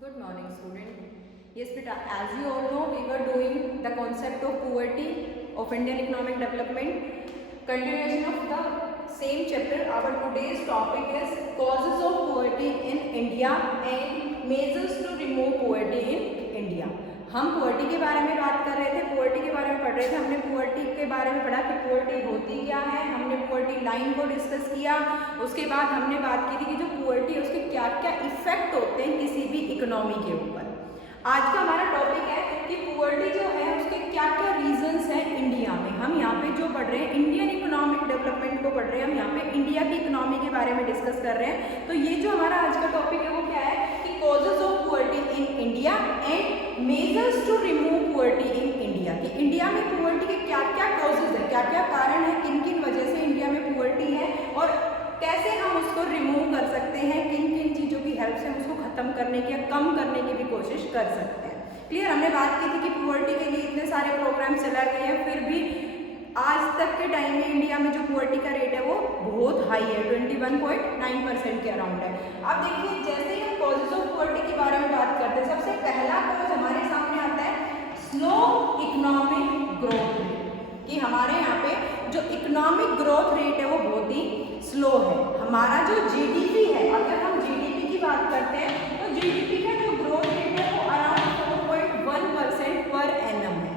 Good morning, student. Yes, beta. As you all know, we were doing the concept of poverty of Indian economic development. Continuation of the same chapter. Our today's topic is causes of poverty in India and measures to remove poverty in India. हम poverty के बारे में बात कर रहे थे, poverty के बारे में पढ़ रहे थे. हमने poverty के बारे में पढ़ा कि poverty होती क्या है, हमने poverty लाइन को डिस्कस किया. उसके बाद हमने बात की थी कि जो poverty है उसके क्या क्या इफेक्ट होते हैं किसी भी इकोनॉमी के ऊपर. आज का हमारा टॉपिक है कि poverty जो है उसके क्या क्या रीजंस हैं इंडिया में. हम यहाँ पे जो पढ़ रहे हैं इंडियन इकोनॉमिक डेवलपमेंट को पढ़ रहे हैं, हम यहाँ पे इंडिया की इकोनॉमी के बारे में डिस्कस कर रहे हैं. तो ये जो हमारा आज का टॉपिक है वो क्या है कि causes of poverty in India and measures to remove poverty in India. कि इंडिया में poverty के क्या क्या कॉजेज है, क्या क्या कारण है, किन किन वजह से इंडिया में poverty है और कैसे हम उसको रिमूव कर सकते हैं, किन किन चीज़ों की हेल्प से हम उसको खत्म करने की या कम करने की भी कोशिश कर सकते हैं. क्लियर. हमने बात की थी कि poverty के लिए इतने सारे प्रोग्राम चलाए गए हैं, फिर भी आज तक के टाइम में इंडिया में जो poverty का रेट है वो बहुत हाई है, 21.9% के अराउंड है. अब देखिए जैसे ही हम कॉजेज ऑफ poverty के बारे में बात करते हैं, सबसे पहला कॉज हमारे सामने आता है स्लो इकोनॉमिक ग्रोथ रेट. कि हमारे यहाँ पे जो इकोनॉमिक ग्रोथ रेट है वो बहुत ही स्लो है. हमारा जो जीडीपी है, अगर हम जीडीपी की बात करते हैं तो जीडीपी का जो ग्रोथ रेट है वो अराउंड 4.1% पर एनम है,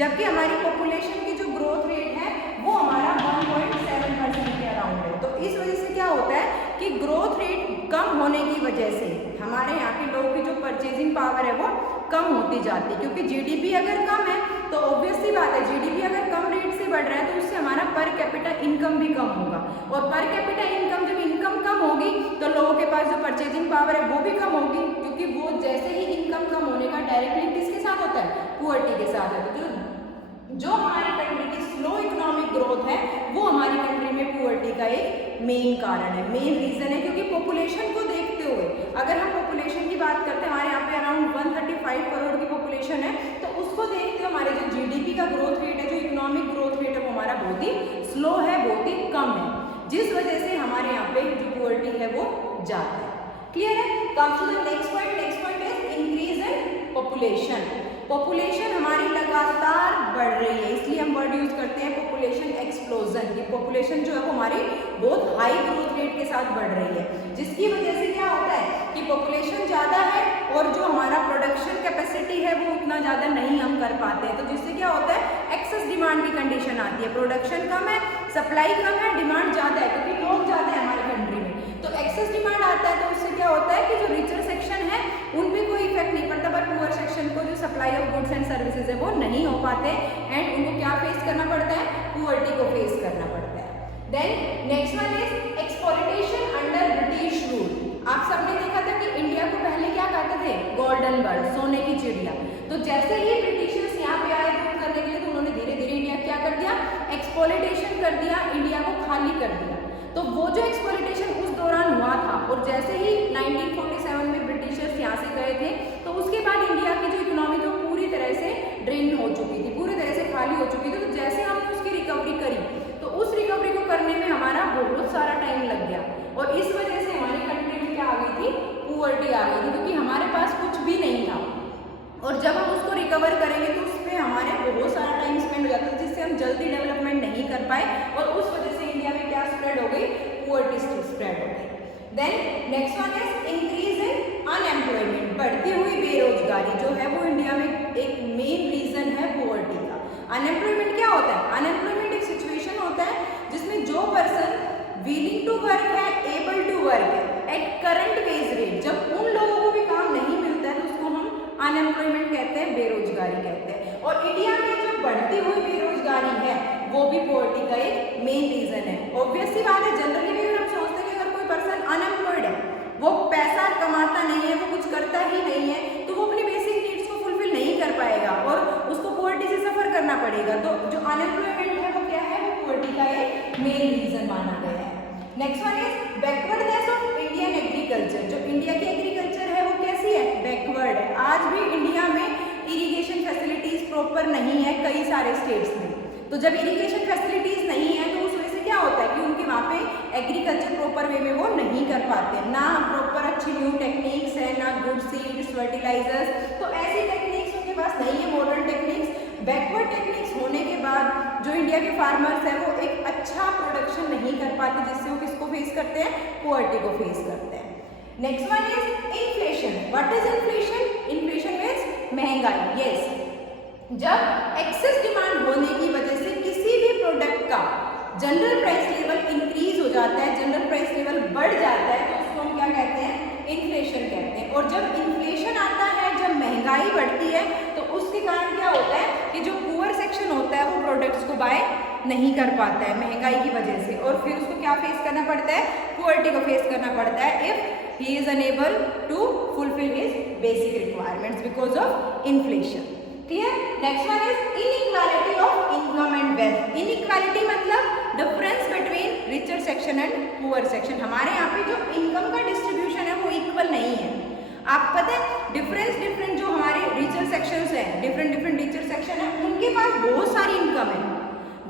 जबकि हमारी पॉपुलेशन की जो ग्रोथ रेट है वो हमारा 1.7% के अराउंड है. तो इस वजह से क्या होता है कि ग्रोथ रेट कम होने की वजह से हमारे यहाँ के लोगों की जो परचेजिंग पावर है वो कम होती जाती है. क्योंकि जीडीपी अगर कम है तो ऑब्वियस सी बात है, जीडीपी अगर कम रेट से बढ़ रहा है तो उससे हमारा पर कैपिटा इनकम भी कम होगा, और पर कैपिटा इनकम जब इनकम कम होगी तो लोगों के पास जो परचेजिंग पावर है वो भी कम होगी. क्योंकि वो जैसे ही इनकम कम होने का डायरेक्टली किसके साथ होता है, पुअर्टी के साथ है. तो जो हमारी कंट्री की स्लो इकोनॉमिक ग्रोथ है वो हमारी कंट्री में पुअर्टी का एक मेन कारण है, मेन रीजन है. क्योंकि पॉपुलेशन को देखते हुए, अगर हम पॉपुलेशन की बात करते हैं, हमारे यहाँ पे अराउंड 135 करोड़ की पॉपुलेशन है, तो उसको देखते हुए हमारे जो जीडीपी का ग्रोथ रेट है, जो इकोनॉमिक ग्रोथ रेट है वो हमारा बहुत ही स्लो है, बहुत ही कम है, जिस वजह से हमारे यहाँ पे जो पुअर्टी है वो ज्यादा है. क्लियर है. Come to the next point is increase in population. Population हमारी लगातार बढ़ रही है, इसलिए हम वर्ड यूज करते हैं पॉपुलेशन एक्सप्लोजन. की पॉपुलेशन जो है वो हमारी बहुत हाई ग्रोथ रेट के साथ बढ़ रही है, जिसकी वजह से क्या होता है कि पॉपुलेशन ज़्यादा है और जो हमारा प्रोडक्शन कैपेसिटी है वो उतना ज़्यादा नहीं हम कर पाते हैं. तो जिससे क्या होता है एक्सेस डिमांड की कंडीशन आती है. प्रोडक्शन कम है, सप्लाई कम है, डिमांड ज़्यादा है क्योंकि लोग ज़्यादा है हमारी कंट्री में. तो एक्सेस डिमांड आता है तो उससे क्या होता है कि जो रिचर सेक्शन है उन पे कोई इफेक्ट नहीं पड़ता, पर पुअर सेक्शन को जो supply of goods and services है वो नहीं हो पाते एंड उनको क्या फेस करना पड़ता है, पुअर्टी को फेस करना पड़ता है. Then next one is exploitation under British rule. आप सबने देखा था कि इंडिया को पहले क्या कहते थे, गोल्डन बर्ड, सोने की चिड़िया. तो जैसे ही ब्रिटिशर्स यहाँ पे आए रूल करने के लिए तो उन्होंने धीरे धीरे इंडिया क्या कर दिया, एक्सप्लॉइटेशन कर दिया, इंडिया को खाली कर दिया. तो वो जो एक्सप्लॉइटेशन उस दौरान हुआ था और जैसे ही 1947 में ब्रिटिशर्स यहाँ से गए थे तो उसके बाद इंडिया की जो इकोनॉमी तो पूरी तरह से ड्रेन हो चुकी थी, पूरी तरह से खाली हो चुकी थी. तो जैसे हमने उसकी रिकवरी करी तो उस रिकवरी को करने में हमारा बहुत सारा टाइम लग गया और इस वजह से हमारी कंट्री में क्या आ गई थी, पुअर्टी आ गई थी, क्योंकि हमारे पास कुछ भी नहीं था. और जब हम उसको रिकवर करेंगे तो उस पर हमारे बहुत सारा टाइम स्पेंड हो जाता है, जिससे हम जल्दी डेवलपमेंट नहीं कर पाए और उस वजह से इंडिया में क्या स्प्रेड हो गई, पुअर्टी स्प्रेड हो गई. Then next one is increase in unemployment. बढ़ती हुई बेरोजगारी जो है वो इंडिया में एक मेन रीजन है पुअर्टी का. अनएम्प्लॉयमेंट क्या होता है, अनएम्प्लॉयमेंट एक सिचुएशन होता है जिसमें जो पर्सन विलिंग टू वर्क है, एबल टू वर्क है एट करंट वेज रेट, जब उन लोगों को भी काम नहीं मिलता है तो उसको हम अनएम्प्लॉयमेंट कहते हैं, बेरोजगारी कहते हैं. और इंडिया में जो बढ़ती हुई बेरोजगारी है वो भी पुअर्टी का एक मेन रीजन है. ऑब्वियस सी बात है, जनरली भी अगर हम सोचते हैं कि अगर कोई पर्सन अनएम्प्लॉयड है, वो पैसा कमाता नहीं है, वो कुछ करता ही नहीं है, तो वो अपनी बेसिक नीड्स को फुलफिल नहीं कर पाएगा और उसको पुअर्टी से सफर करना पड़ेगा. तो जो अनएम्प्लॉयमेंट है वो क्या है, वो पुअर्टी का एक मेन रीजन माना गया है. Next one is backwardness of Indian agriculture. जो इंडिया की एग्रीकल्चर है वो कैसी है, बैकवर्ड है. आज भी इंडिया में इरिगेशन फैसिलिटीज प्रॉपर नहीं है कई सारे स्टेट्स में. तो जब इरिगेशन फैसिलिटीज नहीं है तो उस वजह से क्या होता है कि उनके वहाँ पे एग्रीकल्चर प्रॉपर वे में वो नहीं कर पाते, ना प्रॉपर अच्छी न्यू टेक्निक्स है, ना गुड सीड्स, फर्टिलाइजर्स, तो ऐसी टेक्निक्स उनके पास नहीं है, मॉडर्न टेक्निक्स। बैकवर्ड टेक्निक्स होने के बाद जो इंडिया के फार्मर्स हैं वो एक अच्छा प्रोडक्शन नहीं कर पाते, जिससे वो किसको फेस करते हैं, पुअर्टी को फेस करते हैं। Next one is inflation. What is inflation? Inflation means महंगाई। यस, जब एक्सेस डिमांड होने की वजह से किसी भी प्रोडक्ट का जनरल प्राइस लेवल इंक्रीज हो जाता है, जनरल प्राइस लेवल बढ़ जाता है, तो उसको हम क्या कहते हैं, इन्फ्लेशन कहते हैं। और जब इन्फ्लेशन आता है, जब महंगाई बढ़ती है, तो उसके कारण क्या होता है कि जो पुअर सेक्शन होता है वो प्रोडक्ट्स को बाय नहीं कर पाता है महंगाई की वजह से, और फिर उसको क्या फेस करना पड़ता है, पुअर्टी को फेस करना पड़ता है if he is unable to fulfil his basic requirements because of inflation. Clear? Next one is inequality of income and wealth. Inequality मतलब difference between richer section and poor section. हमारे यहाँ पे जो income का distribution है वो equal नहीं है। आप पता है डिफरेंट जो हमारे रिचर सेक्शंस हैं, डिफरेंट रिचर सेक्शन है, उनके पास बहुत सारी इनकम है,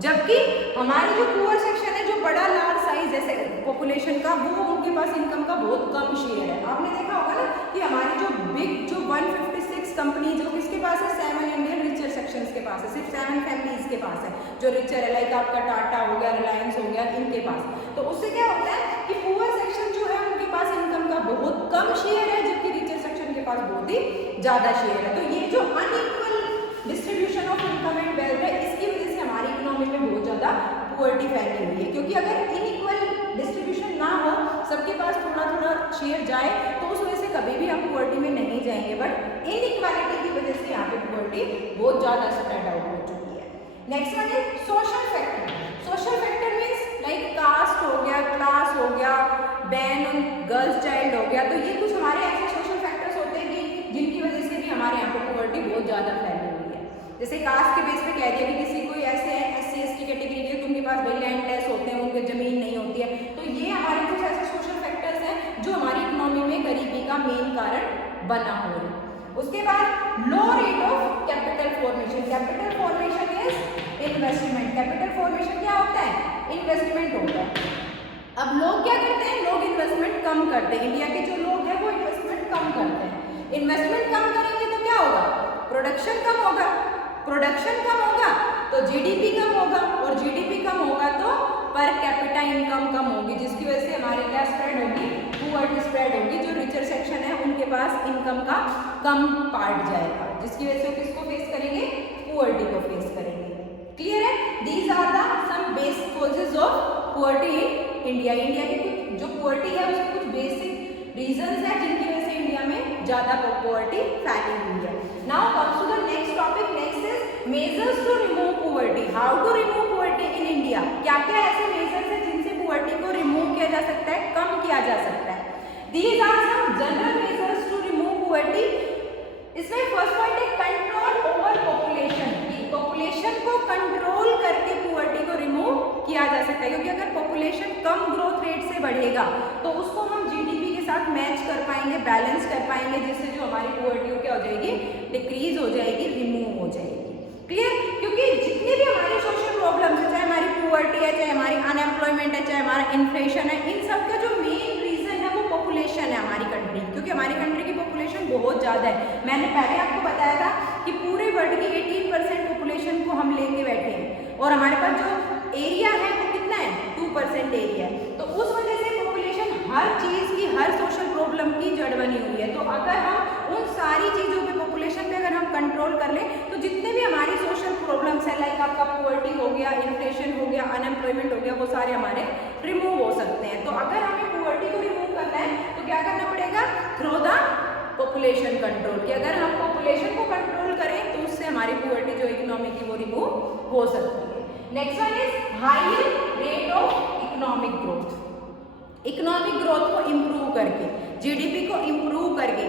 जबकि हमारे जो पुअर सेक्शन है, जो बड़ा लार्ज साइज जैसे पॉपुलेशन का, वो उनके पास इनकम का बहुत कम शेयर है। आपने देखा होगा ना कि हमारी जो बिग जो 156 कंपनी जो किसके पास है, 7 इंडियन रिचर सेक्शंस के पास है, सिर्फ 7 फैमिलीज के पास है जो रिचर है, लाइक आपका टाटा हो गया, रिलायंस हो गया, इनके पास। तो उससे क्या होता है कि पुअर सेक्शन जो है उनके पास इनकम का बहुत कम शेयर है, जबकि रिचर सेक्शन के पास बहुत ही ज्यादा शेयर है। तो ये जो unequal distribution of income and wealth है, इसकी वजह से हमारी इकोनॉमी में बहुत ज्यादा पुअर्टी फैली हुई है। क्योंकि अगर इनइक्वल डिस्ट्रीब्यूशन ना हो, सबके पास थोड़ा थोड़ा शेयर जाए, तो उस वजह से कभी भी हम पुअर्टी में नहीं जाएंगे। बट इनइक्वालिटी की वजह से यहाँ पे पुअर्टी बहुत ज्यादा स्प्रेड आउट हो चुकी है। Next one is social factor. Social factor means like caste हो गया, क्लास हो गया, बैन ऑन गर्ल्स चाइल्ड हो गया। तो ये कुछ हमारे ऐसे सोशल फैक्टर्स होते हैं कि जिनकी वजह से भी हमारे यहाँ पे पुअर्टी बहुत ज्यादा फैली हुई है। जैसे कास्ट के बेस पे कह दिया कि किसी कोई ऐसे है SC ST कैटेगरी के, तो उनके पास भाई लैंडलेस होते हैं, उनके जमीन नहीं होती है। तो ये हमारे कुछ ऐसे सोशल फैक्टर्स हैं जो हमारी इकोनॉमी में गरीबी का मेन कारण बना हुआ है। उसके बाद low rate of capital formation. Capital formation is investment. Capital formation क्या होता है, इन्वेस्टमेंट होता है। अब लोग क्या करते हैं, लोग इन्वेस्टमेंट कम करते हैं। इंडिया के जो लोग हैं वो इन्वेस्टमेंट कम करते हैं। इन्वेस्टमेंट कम करेंगे तो क्या होगा, प्रोडक्शन कम होगा, प्रोडक्शन कम होगा तो GDP कम होगा, और GDP कम होगा तो पर कैपिटा इनकम कम होगी, जिसकी वजह से हमारी क्या स्प्रेड होगी, पुअर्टी स्प्रेड होगी। जो रिचर सेक्शन है उनके पास इनकम का कम पार्ट जाएगा, जिसकी वजह से वो किसको फेस करेंगे, पुअर्टी को फेस करेंगे। क्लियर है? These are the some basic causes of poverty in India. India की कुछ जो पुअर्टी है उसके कुछ बेसिक रीजंस है जिनकी वजह से इंडिया में ज्यादा पुअर्टी फैली हुई है। Now comes to the next topic. Next is measures to remove poverty. How to remove poverty in India. क्या क्या ऐसे मेजर्स हैं जिनसे पुअर्टी को रिमूव किया जा सकता है, कम किया जा सकता है। These are some general measures to remove poverty. इसमें फर्स्ट पॉइंट है कंट्रोल ओवर पॉपुलेशन। पॉपुलेशन को कंट्रोल करके पुअर्टी को रिमूव किया जा सकता है, क्योंकि अगर पॉपुलेशन कम ग्रोथ रेट से बढ़ेगा तो उसको हम GDP के साथ मैच कर पाएंगे, बैलेंस कर पाएंगे, जिससे जो हमारी पुअर्टी क्या हो जाएगी, डिक्रीज हो जाएगी, रिमूव हो जाएगी। क्लियर? क्योंकि जितने भी हमारे सोशल प्रॉब्लम्स है, चाहे हमारी पुअर्टी है, चाहे हमारी अनएम्प्लॉयमेंट है, चाहे हमारा इन्फ्लेशन है, इन सब का जो मेन रीजन है वो पॉपुलेशन है हमारी कंट्री, क्योंकि हमारी कंट्री की पॉपुलेशन बहुत ज़्यादा है। मैंने पहले आपको बताया था कि पूरे वर्ल्ड की 18% पॉपुलेशन को हम लेके बैठे हैं, और हमारे पास जो एरिया है वो कितना है, 2% एरिया है। तो उस वजह से पॉपुलेशन हर चीज़ की, हर सोशल प्रॉब्लम की जड़ बनी हुई है। तो अगर हम उन सारी चीज़ों पे, पॉपुलेशन पे अगर हम कंट्रोल कर लें, तो जितने भी हमारी सोशल प्रॉब्लम्स है, लाइक आपका पुअर्टी हो गया, इन्फ्लेशन हो गया, अनएम्प्लॉयमेंट हो गया, वो सारे हमारे रिमूव हो सकते हैं। तो अगर हमें पुअर्टी को रिमूव करना है तो क्या करना पड़ेगा, थ्रू द पॉपुलेशन कंट्रोल। कि अगर हम पॉपुलेशन को कंट्रोल करें तो उससे हमारी पुअर्टी जो इकोनॉमी की वो रिमूव हो सकती है। Next one is higher rate of economic growth. Economic growth को इम्प्रूव करके, GDP को इम्प्रूव करके।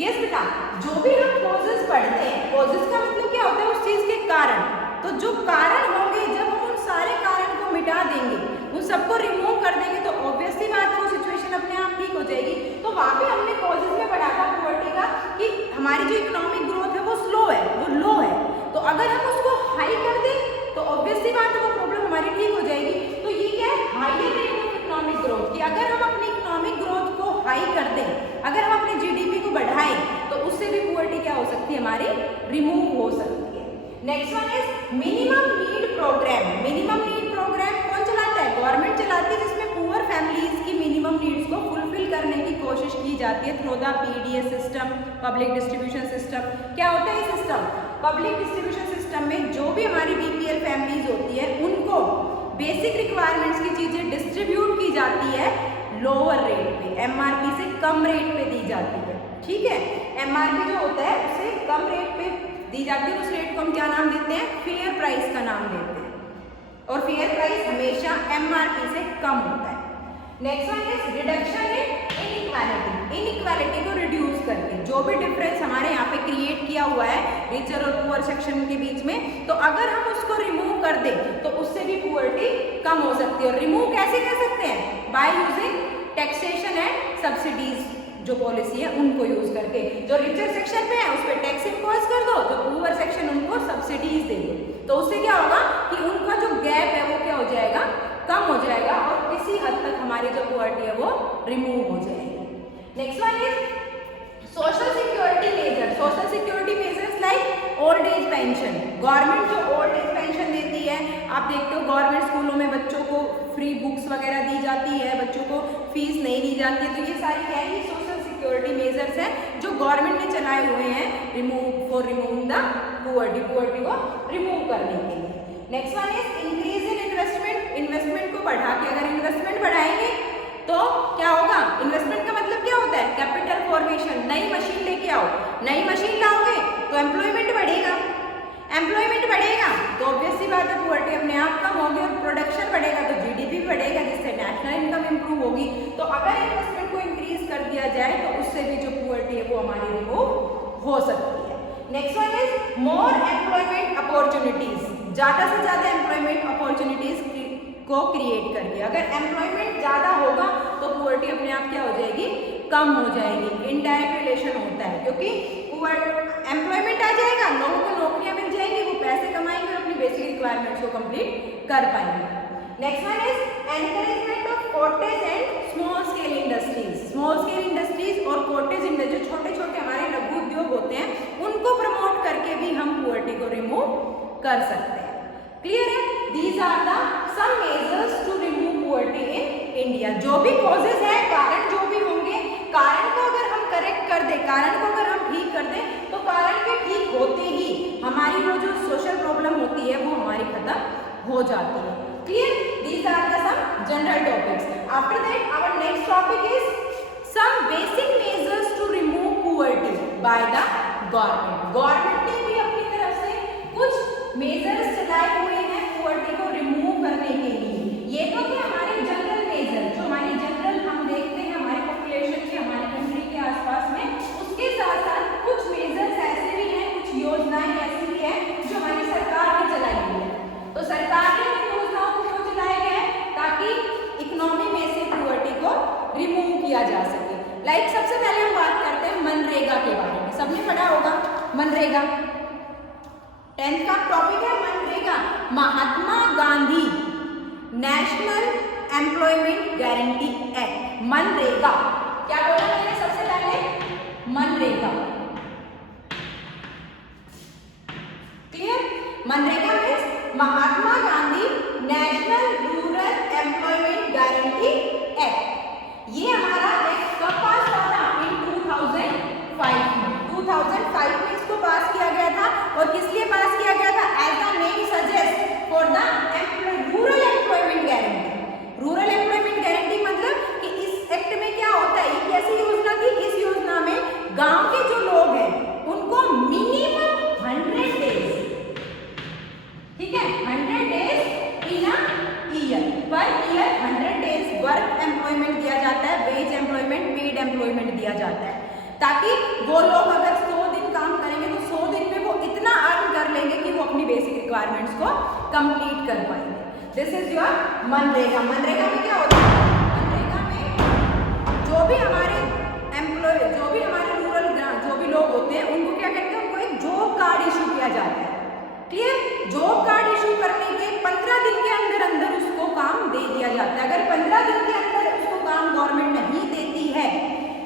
यस बेटा, जो भी हम कॉजेज पढ़ते हैं, कॉजेज का मतलब क्या होता है, उस चीज के कारण। तो जो कारण होंगे, जब हम उन सारे कारण को मिटा देंगे, उन सबको रिमूव कर देंगे, तो ऑब्वियसली बात है वो सिचुएशन अपने आप ठीक हो जाएगी। तो वहाँ पे हमने कॉजेज में पढ़ा था पुअर्टी का कि हमारी जो इकोनॉमिक ग्रोथ है वो स्लो है, वो लो है। तो अगर हम उसको हाई कर दें तो ऑब्वियसली बात है वो प्रॉब्लम हमारी ठीक हो जाएगी। तो ये क्या है, higher rate of economic growth. कि अगर हम अपनी इकोनॉमिक ग्रोथ को हाई कर दें, अगर हम अपने GDP को बढ़ाएं, तो उससे हमारी रिमूव हो सकती है। Next one is minimum need programme. Minimum need programme कौन चलाता है? गवर्नमेंट चलाती है, जिसमें पुअर फैमिलीज की मिनिमम नीड्स को फुलफिल करने की कोशिश की जाती है through the PDS system, public distribution system. क्या होता है ये सिस्टम? पब्लिक डिस्ट्रीब्यूशन सिस्टम में जो भी हमारी बीपीएल फैमिलीज होती है उनको बेसिक रिक्वायरमेंट्स की चीजें डिस्ट्रीब्यूट की जाती है लोअर रेट पे, एमआरपी से कम रेट पे दी जाती है। ठीक है, एमआरपी जो होता है उससे कम रेट पे दी जाती है, उस रेट को हम क्या नाम देते हैं? फेयर प्राइस का नाम देते हैं, और फेयर प्राइस हमेशा एमआरपी से कम होता है। Next one is reduction in inequality. Inequality को रिड्यूस करके जो भी डिफरेंस हमारे यहाँ पे क्रिएट किया हुआ है रिचर और पुअर सेक्शन के बीच में, तो अगर हम उसको रिमूव कर दें तो उससे भी पुअर्टी कम हो सकती है। और रिमूव कैसे कर सकते हैं? By using taxation and subsidies जो पॉलिसी है उनको यूज करके। जो रिचर सेक्शन पे है उस पर टैक्स इम्पोज कर दो, जो पुअर सेक्शन उनको सब्सिडीज दे दो, तो उससे क्या होगा कि उनका जो गैप है वो क्या हो जाएगा? कम हो जाएगा, और किसी हद तक हमारी जो पुअर्टी है वो रिमूव हो जाएगी। Next one is social security measure. Social security measures like old age pension. Government जो ओल्ड एज पेंशन देती है, आप देखते हो गवर्नमेंट स्कूलों में बच्चों को फ्री बुक्स वगैरह दी जाती है, बच्चों को फीस नहीं दी जाती है, तो ये सारी क्या है? सोशल सिक्योरिटी मेजर्स हैं जो गवर्नमेंट ने चलाए हुए हैं रिमूविंग द पुअर्टी, पुअर्टी को रिमूव करने के लिए। Next one is increase in investment. Investment को बढ़ा के, अगर इन्वेस्टमेंट बढ़ाएंगे तो क्या होगा? इन्वेस्टमेंट का मतलब क्या होता है? Capital formation. नई मशीन लेके आओ, नई मशीन लाओगे तो एम्प्लॉयमेंट बढ़ेगा, एम्प्लॉयमेंट बढ़ेगा तो ऑब्वियस सी बात है पुअर्टी अपने आप कम होगी, और प्रोडक्शन बढ़ेगा तो जीडीपी बढ़ेगा, जिससे नेशनल इनकम इंप्रूव होगी। तो अगर इन्वेस्टमेंट को इंक्रीज कर दिया जाए तो उससे भी जो पुअर्टी है वो हमारी रिमूव हो सकती है। Next one is more employment opportunities. ज़्यादा से ज़्यादा एम्प्लॉयमेंट अपॉर्चुनिटीज को क्रिएट करके, अगर एम्प्लॉयमेंट ज़्यादा होगा तो पुअर्टी अपने आप क्या हो जाएगी? कम हो जाएगी। इनडायरेक्ट रिलेशन होता है, क्योंकि एम्प्लॉयमेंट आ जाएगा, लोगों को नौकरियां मिल जाएंगी, वो पैसे कमाएंगे और अपनी बेसिक रिक्वायरमेंट्स को कंप्लीट कर पाएंगे। Next one is encouragement of cottage and small scale industries. Small scale industries और कॉटेज इंडस्ट्री, जो छोटे छोटे हमारे लघु उद्योग होते हैं, उनको प्रमोट करके भी हम पुअर्टी को रिमूव कर सकते हैं। क्लियर है? These are the some measures to remove poverty in India. जो भी कॉजेज है, कारण जो भी होंगे, कारण को अगर हम करेक्ट कर दें, कारण को अगर हम ठीक कर दें, तो कारण के ठीक होते ही हमारी वो जो सोशल प्रॉब्लम होती है वो हमारी खत्म हो जाती है। Clear? These are the some general topics. After that our next topic is some basic measures to remove poverty by the government. Government ने भी अपनी तरफ से कुछ मेजर्स चलाए हुए हैं पुअर्टी को रिमूव करने के लिए। ये तो क्या हमारे जनरल मेजर, जो हमारी जनरल हम देखते हैं हमारी पॉपुलेशन के, हमारे कंट्री के आसपास में, उसके साथ साथ कुछ मेजर्स ऐसे भी हैं, कुछ योजनाएं ऐसी भी हैं जो हमारी सरकार ने चलाई हुई है। तो सरकार ने उन योजनाओं को क्यों चलाया गया है? ताकि इकोनॉमी में से पुअर्टी को रिमूव किया जा सके। लाइक सबसे पहले हम बात करते हैं मनरेगा के बारे में। सबने पढ़ा होगा मनरेगा, 10th का टॉपिक है MNREGA. Mahatma Gandhi National Employment Guarantee Act, MNREGA. क्या बोला मैंने सबसे पहले? MNREGA. Clear? MNREGA means Mahatma Gandhi National Rural employment Guarantee Act. ये हमारा एक्ट कब पास हुआ था? इन 2005 में। 2005 में इसको पास किया गया था, और किस लिए पास किया गया था? As the name suggest for the rural employment guarantee. Rural employment guarantee मतलब कि इस एक्ट में क्या होता है? एक ऐसी योजना थी, इस योजना में गांव के जो लोग हैं उनको मिनिमम 100 डेज, ठीक है, 100 days in a year, per year 100 days work employment दिया जाता है, वेज एम्प्लॉयमेंट, पेड एम्प्लॉयमेंट दिया जाता है, ताकि वो लोग अगर 100 दिन काम करेंगे तो 100 दिन में वो इतना अर्न कर लेंगे कि वो अपनी बेसिक रिक्वायरमेंट्स को कंप्लीट कर पाएंगे। This is your MNREGA. MNREGA में क्या होता है? मनरेगा में जो भी हमारे एम्प्लॉय, जो भी हमारे रूरल जो भी लोग होते हैं, उनको क्या कहते हैं? उनको एक जॉब कार्ड इशू किया जाता है। क्लियर? जॉब कार्ड इशू करने के 15 दिन के अंदर अंदर उसको काम दे दिया जाता है। अगर 15 दिन के अंदर उसको काम गवर्नमेंट नहीं देती है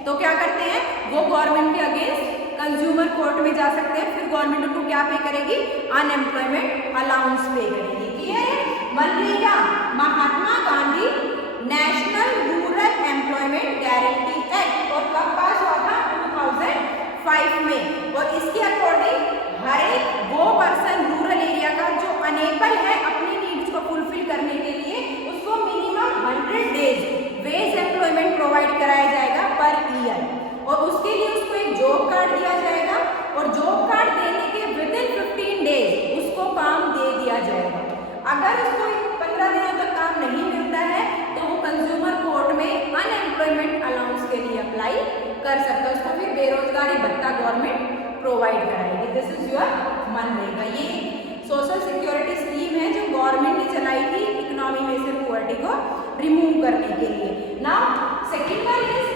तो क्या करते हैं? वो गवर्नमेंट के अगेंस्ट कंज्यूमर कोर्ट में जा सकते हैं, फिर गवर्नमेंट उनको क्या पे करेगी, अनएम्प्लॉयमेंट अलाउंस पे करेगी। क्लियर है? MNREGA Mahatma Gandhi National Rural employment Guarantee Act और कब पास हुआ था, 2005 में। और इसके अकॉर्डिंग हर एक वो पर्सन रूरल एरिया का जो अनेबल है अपनी नीड्स को फुलफिल करने के लिए, उसको minimum 100 days veg employment provide कराया जाएगा पर ईयर, और उसके लिए उसको एक जॉब कार्ड दिया जाएगा, और जॉब कार्ड देने के विदिन 15 डेज उसको काम दे दिया जाएगा। अगर उसको 15 दिनों तक काम नहीं मिलता है तो वो कंज्यूमर कोर्ट में अनएम्प्लॉयमेंट अलाउंस के लिए अप्लाई कर सकता है, उसको फिर बेरोजगारी भत्ता गवर्नमेंट प्रोवाइड कराएगी। This is your MNREGA. ये सोशल सिक्योरिटी स्कीम है जो गवर्नमेंट ने चलाई थी इकोनॉमी में से पॉवर्टी को रिमूव करने के लिए। नाउ सेकंड वन इज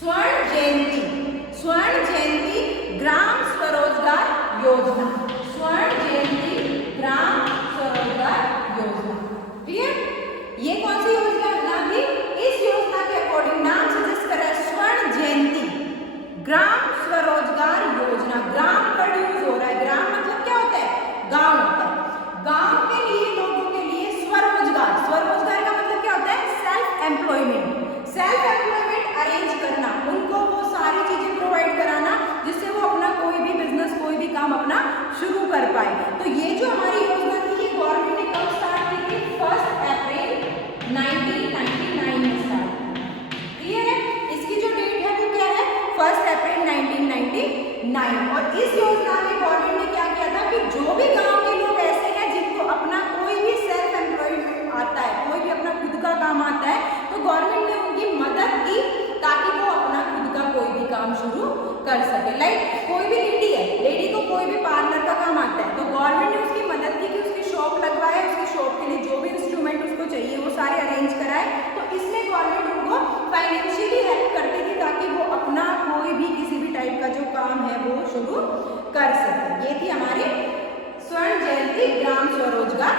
स्वर्ण जयंती। स्वर्ण जयंती ग्राम स्वरोजगार योजना। स्वर्ण जयंती ग्राम स्वरोजगार योजना। क्लियर? ये कौन सी योजना थी? इस योजना के अकॉर्डिंग नाम सजेस्ट कर रहा है स्वर्ण जयंती ग्राम स्वरोजगार योजना। ग्राम वर्ड यूज हो रहा है। ग्राम मतलब क्या होता है? गांव होता है। गांव के लिए लोगों के लिए स्वरोजगार, स्वरोजगार का मतलब क्या होता है? Self employment. Self employment arrange करना, उनको वो सारी चीजें प्रोवाइड कराना जिससे वो अपना कोई भी बिजनेस, कोई भी काम अपना शुरू कर पाए। तो ये जो हमारी योजना थी, ये गवर्नमेंट ने कब स्टार्ट की थी? 1 अप्रैल 1999 में स्टार्ट। क्लियर है? इसकी जो डेट है वो क्या है? 1 अप्रैल 1999। और इस योजना में गवर्नमेंट ने क्या किया था कि जो भी गांव के लोग ऐसे हैं जिनको अपना कोई भी सेल्फ एम्प्लॉयमेंट आता है, कोई भी अपना खुद का काम आता है, तो गवर्नमेंट ने उनकी मदद की ताकि वो अपना खुद का कोई भी काम शुरू कर सके। लाइक कोई भी लेडी है, लेडी को कोई भी पार्लर का काम आता है, तो गवर्नमेंट ने उसकी मदद की कि उसकी शॉप लगवाए, उसकी शॉप के लिए जो भी इंस्ट्रूमेंट उसको चाहिए वो सारे अरेंज कराए। तो इसमें गवर्नमेंट उनको फाइनेंशियली हेल्प करती थी ताकि वो अपना कोई भी किसी भी टाइप का जो काम है वो शुरू कर सके। ये थी हमारी स्वर्ण जयंती ग्राम स्वरोजगार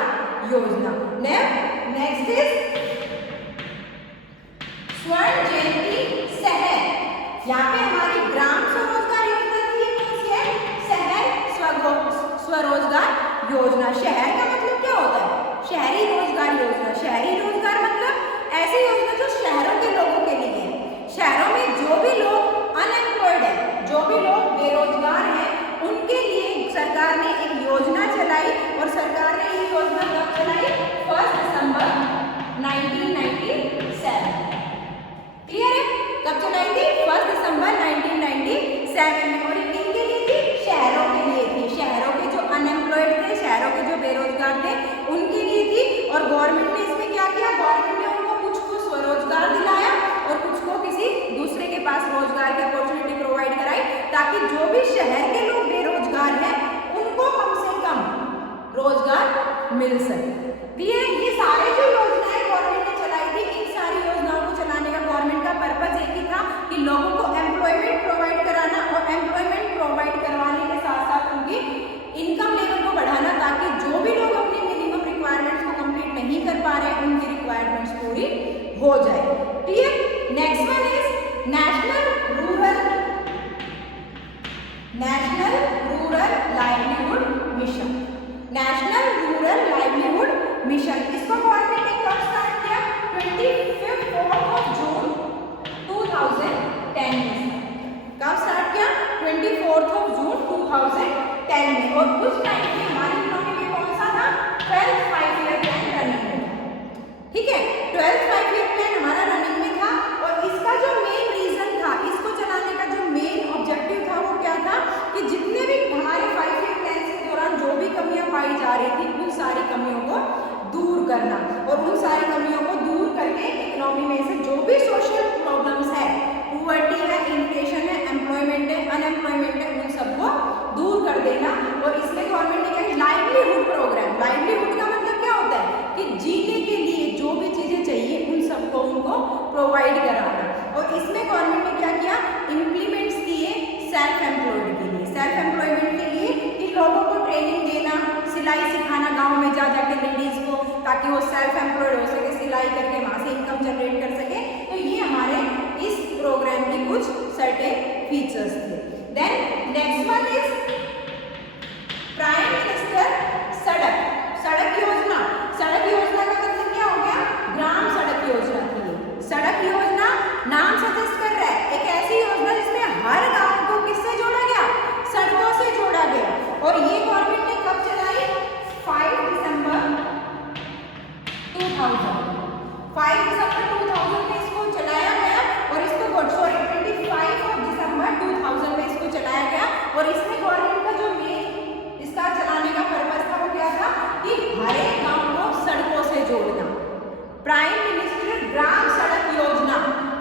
योजना। नेक्स्ट इज स्वर्ण जयंती शहर। यहाँ पे हमारी ग्राम स्वरोजगार योजना थी, ये कौन सी है? शहर स्वरोजगार योजना। शहर का मतलब क्या होता है? शहरी रोजगार योजना। शहरी रोजगार मतलब ऐसी योजना जो शहरों के लोगों के लिए है। शहरों में जो भी लोग अनएम्प्लॉयड है, जो भी लोग बेरोजगार हैं, उनके लिए सरकार ने एक योजना चलाई, और सरकार ने ये योजना कब चलाई? 1 दिसंबर 1997। क्लियर है? कब चलाई थी? 1 दिसंबर 1997 में। और ये किनके लिए थी? शहरों के लिए थी। शहरों के जो अनएम्प्लॉयड थे, शहरों के जो बेरोजगार थे, उनके लिए थी। और गवर्नमेंट ने इसमें क्या किया? गवर्नमेंट ने उनको कुछ को स्वरोजगार दिलाया और कुछ को किसी दूसरे के पास रोजगार की अपॉर्चुनिटी प्रोवाइड कराई, ताकि जो भी शहर के लोग बेरोजगार हैं उनको कम से कम रोजगार मिल सके। क्लियर? ये सारे जो योजनाएं गवर्नमेंट ने चलाई थी, इन सारी योजनाओं को चलाने का गवर्नमेंट का पर्पज एक ही था कि लोगों को एम्प्लॉयमेंट प्रोवाइड कराना, और एम्प्लॉयमेंट प्रोवाइड करवाने के साथ साथ उनकी इनकम लेवल को बढ़ाना, ताकि जो भी लोग अपनी मिनिमम रिक्वायरमेंट्स को कंप्लीट नहीं कर पा रहे हैं उनकी रिक्वायरमेंट्स पूरी हो जाए। Clear? Next one is national rural livelihood mission. National rural livelihood mission, इसको गवर्नमेंट ने कब स्टार्ट किया? 25 जून 2010 में। कब स्टार्ट किया? 24 जून 2010 में। और उस टाइम में हमारी इकोनॉमी में कौन सा था? 12th 5-year प्लान रनिंग में था। ठीक है? 12th 5-year प्लान हमारा रनिंग में था, और इसका जो मेन रीजन था, इसको चलाने का जो मेन ऑब्जेक्टिव था वो क्या था कि जितने भी हमारे 5-year प्लान के दौरान जो भी कमियां पाई जा रही थी, उन सारी कमियों को दूर करना, और उन सारी कमियों को दूर करके इकोनॉमी में से जो भी सोशल प्रॉब्लम्स है, पॉवर्टी है, इन्फ्लेशन है, एम्प्लॉयमेंट है, अनएम्प्लॉयमेंट है, उन सबको दूर कर देना। और इसमें गवर्नमेंट ने क्या किया? Livelihood programme. लाइवलीहुड का मतलब क्या होता है कि जीने के लिए जो भी चीजें चाहिए उन सबको उनको प्रोवाइड कराना। और इसमें गवर्नमेंट ने क्या किया? इम्प्लीमेंट्स किए सेल्फ एम्प्लॉयड के लिए। सेल्फ एम्प्लॉयमेंट के लिए कि लोगों को ट्रेनिंग देना, सिलाई सिखाना गाँव में जा जाके लेडीज को, ताकि वो सेल्फ एम्प्लॉयड हो सके, सिलाई करके वहाँ से इनकम जनरेट कर सके। तो ये हमारे इस प्रोग्राम की कुछ सर्टेन फीचर्स थे। Then next one is prime minister Sadak Yojana. सड़क योजना का मतलब क्या हो गया? ग्राम सड़क योजना थी। सड़क योजना नाम सजेस्ट कर रहा है एक ऐसी योजना जिसमें हर गांव को किससे जोड़ा गया? सड़कों से जोड़ा गया। और ये गवर्नमेंट ने कब चलाई? 5 दिसंबर 2000 में इसको चलाया गया और इसको 25 दिसंबर 2000 में इसको चलाया गया। और इसमें गवर्नमेंट का जो मेन इसका चलाने का पर्पस था वो क्या था कि हर एक गांव को सड़कों से जोड़ना। प्राइम मिनिस्टर ग्राम सड़क योजना।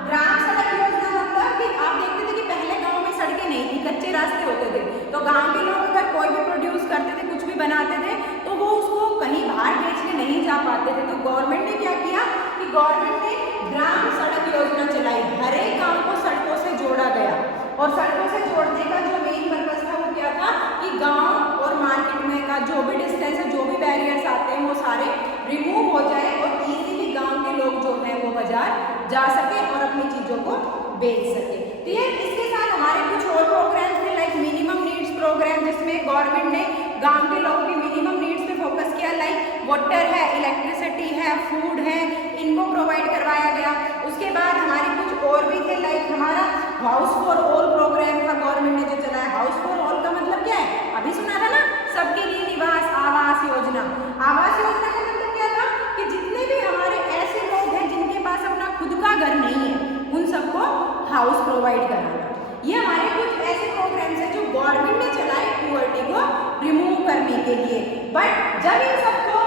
ग्राम सड़क योजना मतलब कि आप देखते थे कि पहले गांव में सड़कें नहीं थी, कच्चे रास्ते होते थे, तो गांव के लोग अगर कोई भी प्रोड्यूस करते थे, कुछ भी बनाते थे, तो वो उसको कहीं बाहर बेचने नहीं जा पाते थे। तो गवर्नमेंट ने क्या किया कि गवर्नमेंट ने ग्राम सड़क योजना चलाई। हर एक गांव को सड़कों से जोड़ा गया। और सड़कों से जोड़ने का जो मेन पर्पस था वो क्या था कि गांव और मार्केट में का जो भी डिस्टेंस है, जो भी बैरियर्स आते हैं, वो सारे रिमूव हो जाए और इजीली गांव के लोग जो है वो बाजार जा सके और अपनी चीजों को बेच सके। तो ये इसके साथ हमारे कुछ और प्रोग्राम्स थे लाइक मिनिमम नीड्स प्रोग्राम, जिसमें गवर्नमेंट ने गांव के लोगों की मिनिमम नीड्स पे फोकस किया, लाइक वाटर है, इलेक्ट्रिसिटी है, फूड है, इनको प्रोवाइड करवाया गया। उसके बाद हमारे कुछ और भी थे लाइक हमारा हाउस फॉर ऑल प्रोग्राम था गवर्नमेंट ने जो चलाया। हाउस फॉर ऑल का मतलब क्या है? अभी सुना था ना, सबके लिए निवास आवास योजना। आवास योजना का मतलब क्या था कि जितने भी हमारे ऐसे लोग हैं जिनके पास अपना खुद का घर नहीं है, उन सबको हाउस प्रोवाइड कराना। ये हमारे कुछ ऐसे प्रोग्राम्स हैं जो गवर्नमेंट ने चलाए पुअर्टी को रिमूव करने के लिए। बट जब इन सबको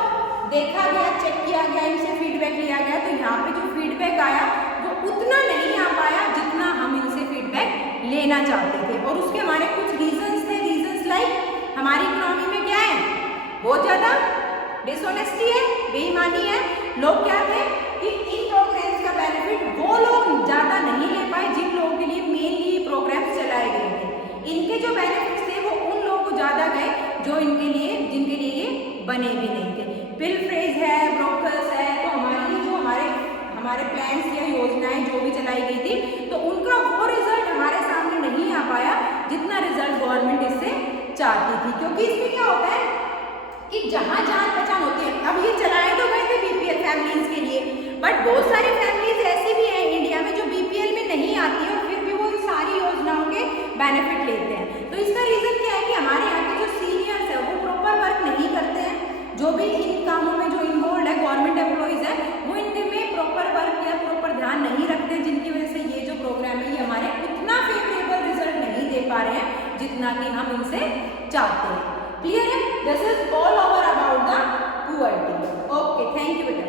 देखा गया, चेक किया गया, इनसे फीडबैक लिया गया, तो यहाँ पे जो फीडबैक आया वो उतना नहीं आ पाया जितना हम इनसे फीडबैक लेना चाहते थे। और उसके हमारे कुछ रीजंस थे। रीजंस लाइक हमारी इकोनॉमी में क्या है? बहुत ज़्यादा डिसऑनेस्टी है, बेईमानी है। लोग क्या थे कि इन प्रोग्राम्स का बेनिफिट वो लोग ज़्यादा नहीं ले पाए जिन लोगों के लिए मेनली प्रोग्राम्स चलाए गए थे। इनके जो बेनिफिट्स थे वो उन लोगों को ज़्यादा गए जो इनके लिए जिनके लिए ये बने भी नहीं थे। पिल फ्रेज है, ब्रोकर्स है, तो हमारे प्लान्स या योजनाएं जो भी चलाई गई थी, तो उनका वो रिजल्ट हमारे सामने नहीं आ पाया जितना रिजल्ट गवर्नमेंट इससे चाहती थी। क्योंकि इसमें क्या होता है कि जहाँ जान पहचान होती है, अब ये चलाए तो गए थे बीपीएल फैमिलीज के लिए, बट बहुत सारी फैमिलीज ऐसी भी हैं इंडिया में जो बीपीएल में नहीं आती है और फिर भी वो सारी योजनाओं के बेनिफिट लेते हैं। तो इसका रीजन क्या है कि हमारे यहाँ के जो सीनियर्स है वो प्रॉपर वर्क नहीं करते हैं। जो भी इन कामों में जो इन्वॉल्व है गवर्नमेंट एम्प्लॉइज है, वो इनके में प्रॉपर वर्क या प्रॉपर ध्यान नहीं रखते, जिनकी वजह से ये जो प्रोग्राम है ये हमारे उतना फेवरेबल रिजल्ट नहीं दे पा रहे हैं जितना कि हम इनसे चाहते हैं। क्लियर है? This is all over about the poverty. Okay, thank you बेटा।